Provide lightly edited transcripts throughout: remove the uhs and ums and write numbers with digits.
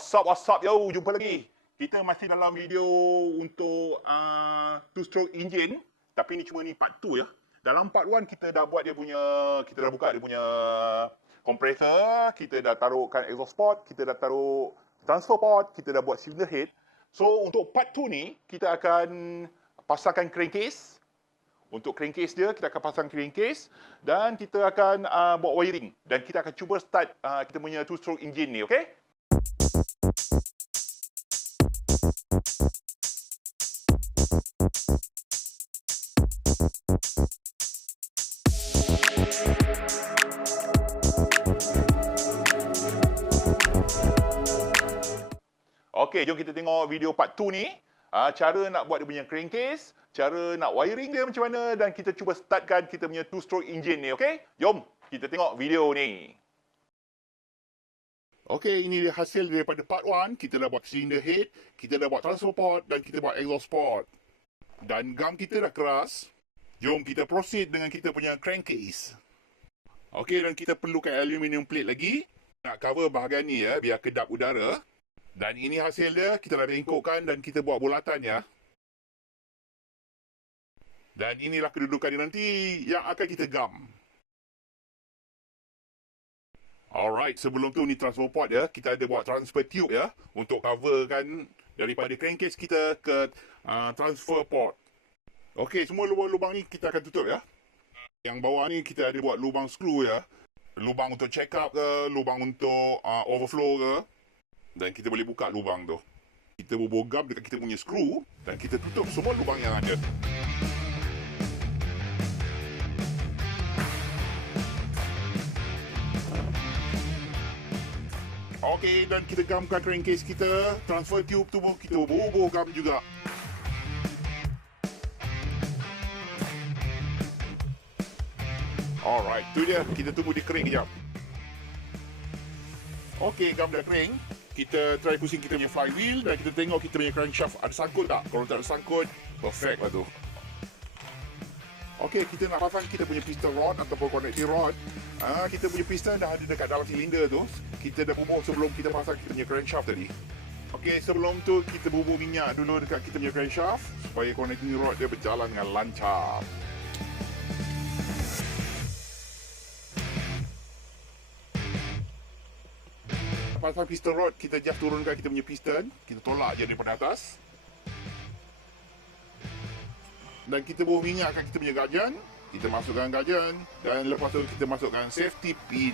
What's up, yo, jumpa lagi. Kita masih dalam video untuk two-stroke engine. Tapi ni cuma ni part 2 ya. Dalam part 1 kita dah buat dia punya, kita dah buka dia punya compressor, kita dah taruhkan exhaust port, kita dah taruh transfer port, kita dah buat cylinder head. So untuk part 2 ni, kita akan pasangkan crankcase. Untuk crankcase dia, kita akan pasang crankcase dan kita akan buat wiring. Dan kita akan cuba start kita punya two-stroke engine ni, okay? Okey, jom kita tengok video part 2 ni. Cara nak buat dia punya crankcase, cara nak wiring dia macam mana dan kita cuba startkan kita punya two-stroke engine ni, okey? Jom kita tengok video ni. Okey, ini dia hasil daripada part 1. Kita dah buat cylinder head, kita dah buat transfer port dan kita buat exhaust port. Dan gam kita dah keras. Jom kita proceed dengan kita punya crankcase. Okey, dan kita perlukan aluminium plate lagi. Nak cover bahagian ni ya, biar kedap udara. Dan ini hasil dia, kita dah bengkokkan dan kita buat bulatan ya. Dan inilah kedudukan dia nanti yang akan kita gam. Alright, sebelum tu ni transfer port ya, kita ada buat transfer tube ya untuk coverkan daripada crankcase kita ke transfer port. Okey, semua lubang-lubang ni kita akan tutup ya. Yang bawah ni kita ada buat lubang skru ya. Lubang untuk check up ke, lubang untuk overflow ke. Dan kita boleh buka lubang tu. Kita bubur gam dekat kita punya skru dan kita tutup semua lubang yang ada. Okey, dan kita gamkan crankcase kita, transfer tube tu kita bubur gam juga. Alright, tu dia. Kita tunggu dia kering kejap. Okey, gam dah kering. Kita try pusing kita punya flywheel dan kita tengok kita punya crankshaft ada sangkut tak. Kalau tak ada sangkut, perfect lah tu. Okey, kita nak pasang kita punya piston rod ataupun connecting rod. Kita punya piston dah ada dekat dalam silinder tu. Kita dah bubur sebelum kita pasang kita punya crankshaft tadi. Okey, sebelum tu kita bubur minyak dulu dekat kita punya crankshaft supaya connecting rod dia berjalan dengan lancar. Pasang piston rod, kita just turunkan kita punya piston. Kita tolak je daripada atas. Dan kita bubur minyak kat kita punya gajan. Kita masukkan gajan. Dan lepas tu kita masukkan safety pin.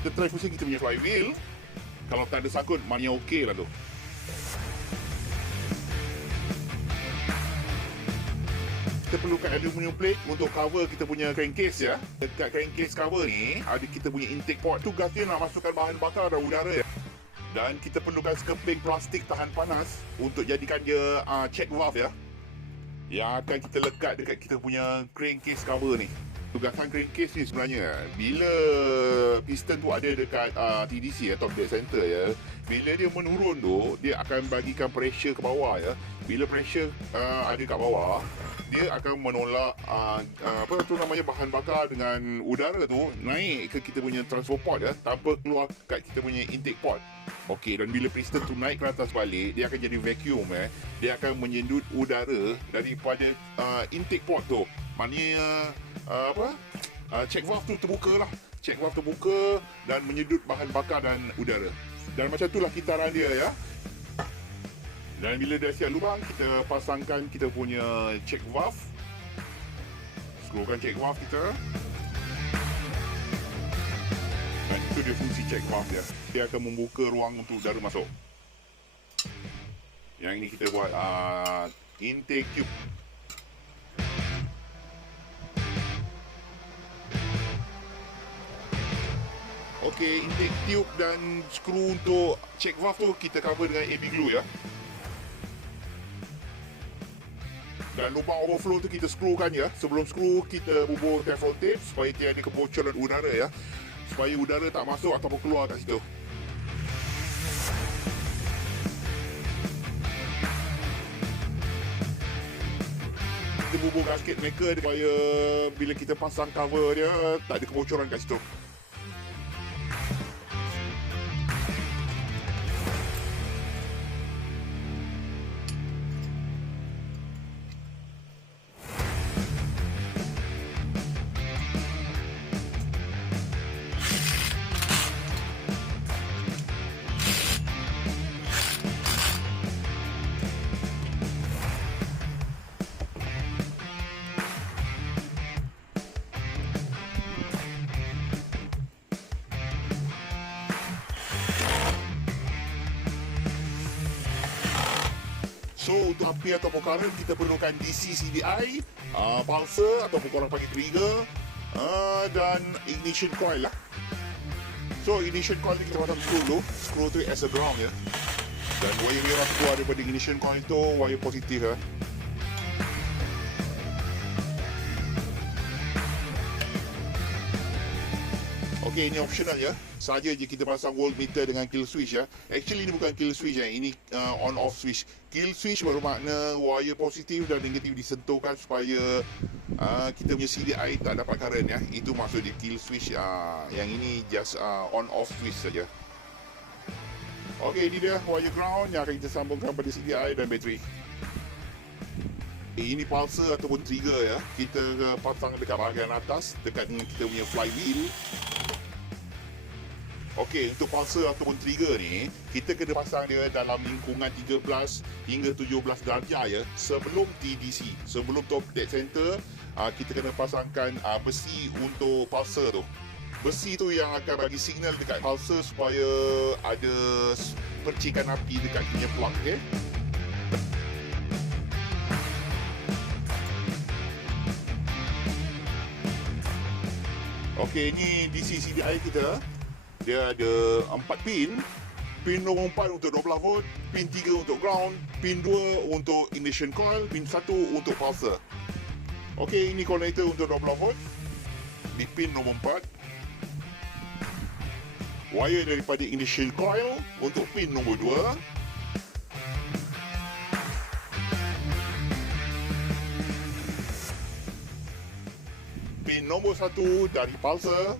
Kita try pusing kita punya flywheel. Kalau tak ada sangkut, maknanya okey lah tu. Kita perlukan aluminium plate untuk cover kita punya crankcase ya. Dekat crankcase cover ni ada kita punya intake port. Tu gasnya nak masukkan bahan bakar dan udara ya. Dan kita perlukan sekeping plastik tahan panas untuk jadikan dia check valve ya. Yang akan kita lekat dekat kita punya crankcase cover ni. Tugasan crankcase ni sebenarnya bila piston tu ada dekat TDC ya, top dead center ya. Bila dia menurun tu, dia akan bagikan pressure ke bawah ya. Bila pressure ada kat bawah, dia akan menolak apa tu namanya bahan bakar dengan udara tu naik ke kita punya transfer port ya, tanpa keluar kat kita punya intake port. Okey, dan bila piston tu naik ke atas balik, dia akan jadi vacuum dia akan menyedut udara daripada intake port tu. Maknanya check valve tu terbuka lah. Check valve terbuka dan menyedut bahan bakar dan udara. Dan macam itulah kitaran dia ya. Dan bila dah siap lubang, kita pasangkan kita punya check valve. Screwkan check valve kita. Dan itu dia fungsi check valve dia. Dia akan membuka ruang untuk udara masuk. Yang ini kita buat intake tube. Okey, intake tube dan skru untuk check valve tu kita cover dengan AB glue ya. Dan lubang overflow tu kita skrukan ya. Sebelum skru kita bubur Teflon tape supaya tiada kebocoran udara ya. Supaya udara tak masuk ataupun keluar kat situ. bubur gasket maker supaya bila kita pasang cover dia tak ada kebocoran kat situ. So untuk api ataupun current kita perlukan DC CDI, pulser ataupun korang panggil trigger, dan ignition coil lah. So ignition coil ni kita pasang screw dulu, screw tu as a ground ya. Dan wire merah keluar daripada ignition coil tu wire positif lah. Okey, ini optional ya. Saja je kita pasang voltmeter dengan kill switch ya. Actually ini bukan kill switch ya. Ini on off switch. Kill switch bermakna wire positif dan negatif disentuhkan supaya kita punya CDI tak dapat current ya. Itu maksud dia kill switch. Yang ini just on off switch saja. Okey, ini dia wire ground yang akan kita sambungkan pada CDI dan bateri. Ini pulser ataupun trigger ya. Kita pasang dekat bahagian atas dekat dengan kita punya flywheel. Okey, untuk pulser ataupun trigger ni, kita kena pasang dia dalam lingkungan 13 hingga 17 darjah ya, sebelum TDC. Sebelum top dead center, kita kena pasangkan besi untuk pulser tu. Besi tu yang akan bagi signal dekat pulser supaya ada percikan api dekat punya plug, okey. Okey, ni DC CDI kita. Dia ada 4 pin. Pin nombor 4 untuk 12 volt, pin 3 untuk ground, pin 2 untuk ignition coil, pin 1 untuk pulser. Okey, ini connector untuk 12 volt di pin nombor 4. Wire daripada ignition coil untuk pin nombor 2. Pin nombor 1 dari pulser.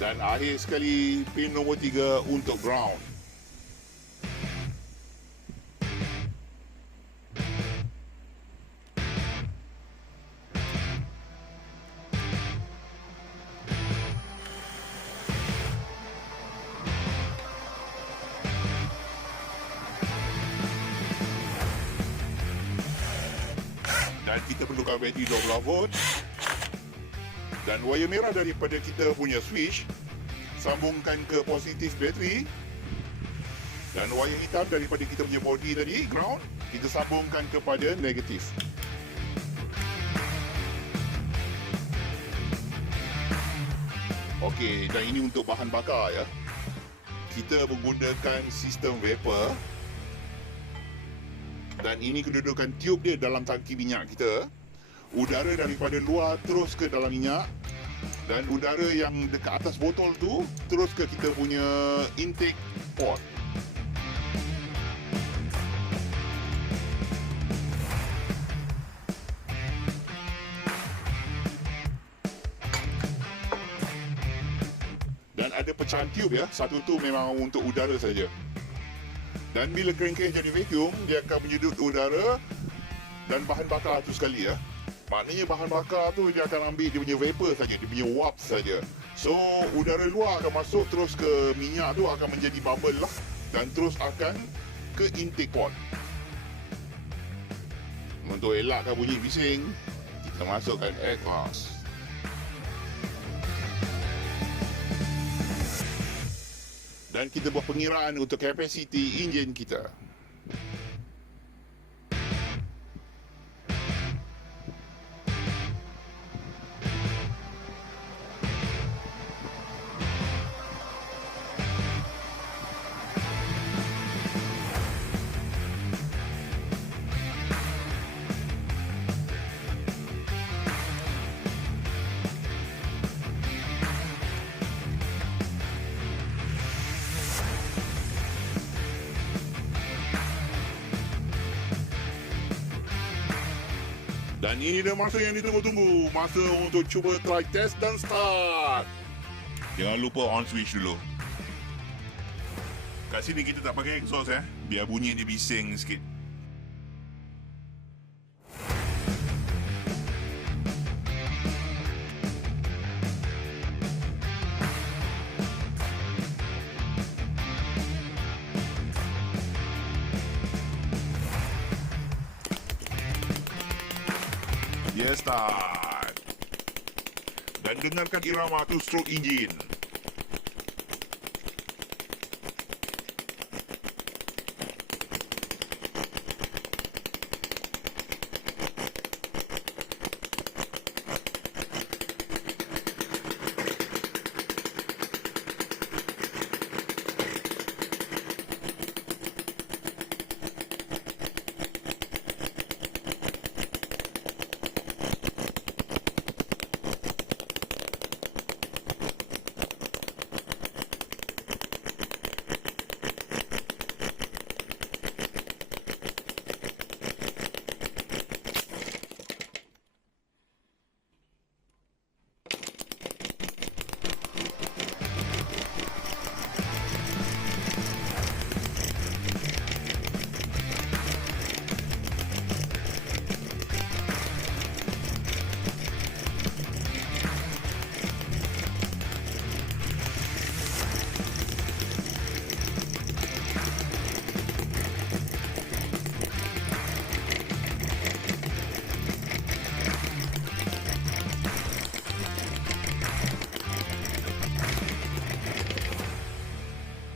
Dan akhir sekali pin nombor 3 untuk ground. Dan kita perlukan bateri 12 volt. Dan wire merah daripada kita punya switch sambungkan ke positif bateri. Dan wire hitam daripada kita punya body tadi, ground, kita sambungkan kepada negatif. Okey, dan ini untuk bahan bakar ya. Kita menggunakan sistem vapor. Dan ini kedudukan tube dia dalam tangki minyak kita. Udara daripada luar terus ke dalam minyak, dan udara yang dekat atas botol tu terus ke kita punya intake port. Dan ada pecahan tube ya. Satu tu memang untuk udara saja. Dan bila crankcase jadi vacuum, dia akan menyedut udara dan bahan bakar tu sekali ya. Maknanya bahan bakar tu dia akan ambil dia punya vapor saja, dia punya warp saja. So udara luar akan masuk terus ke minyak tu akan menjadi bubble lah, dan terus akan ke intake port. Untuk elakkan bunyi bising, kita masukkan air class. Dan kita buat pengiraan untuk kapasiti enjin kita. Dan ini dia masa yang ditunggu-tunggu. Masa untuk cuba try test dan start. Jangan lupa on switch dulu. Kat sini kita tak pakai exhaust biar bunyi dia bising sikit. Dia start. Dan dengarkan irama tu stroke enjin.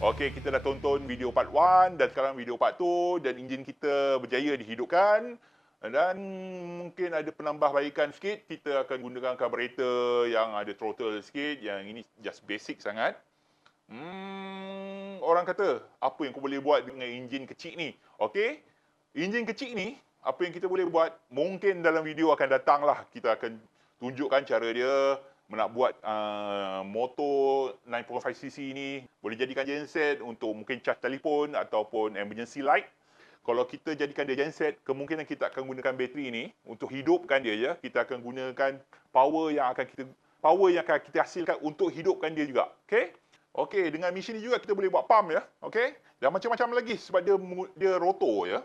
Okey, kita dah tonton video part 1 dan sekarang video part 2 dan enjin kita berjaya dihidupkan. Dan mungkin ada penambahbaikan sikit, kita akan gunakan carburetor yang ada throttle sikit. Yang ini just basic sangat. Orang kata, apa yang kau boleh buat dengan enjin kecil ni? Okey, enjin kecil ni, apa yang kita boleh buat, mungkin dalam video akan datang lah. Kita akan tunjukkan cara dia nak buat motor 9.5cc ni. Boleh jadikan genset untuk mungkin charge telefon ataupun emergency light. Kalau kita jadikan dia genset, kemungkinan kita akan gunakan bateri ni untuk hidupkan dia je. Kita akan gunakan power yang akan kita hasilkan untuk hidupkan dia juga. Okey? Okey, dengan mesin ni juga kita boleh buat pump ya. Okey? Dan macam-macam lagi sebab dia rotor ya.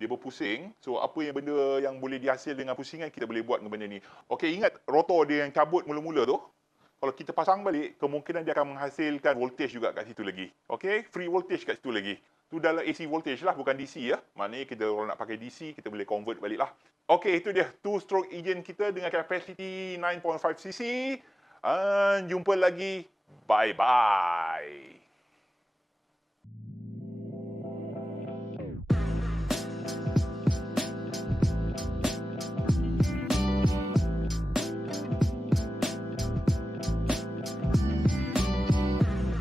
Dia berpusing. So, apa yang benda yang boleh dihasil dengan pusingan, kita boleh buat dengan benda ni. Okey, ingat rotor dia yang cabut mula-mula tu. Kalau kita pasang balik, kemungkinan dia akan menghasilkan voltage juga kat situ lagi. Okey, free voltage kat situ lagi. Tu dalam AC voltage lah, bukan DC ya. Maknanya kita kalau nak pakai DC, kita boleh convert balik lah. Okey, itu dia 2-stroke engine kita dengan capacity 9.5cc. Jumpa lagi. Bye-bye.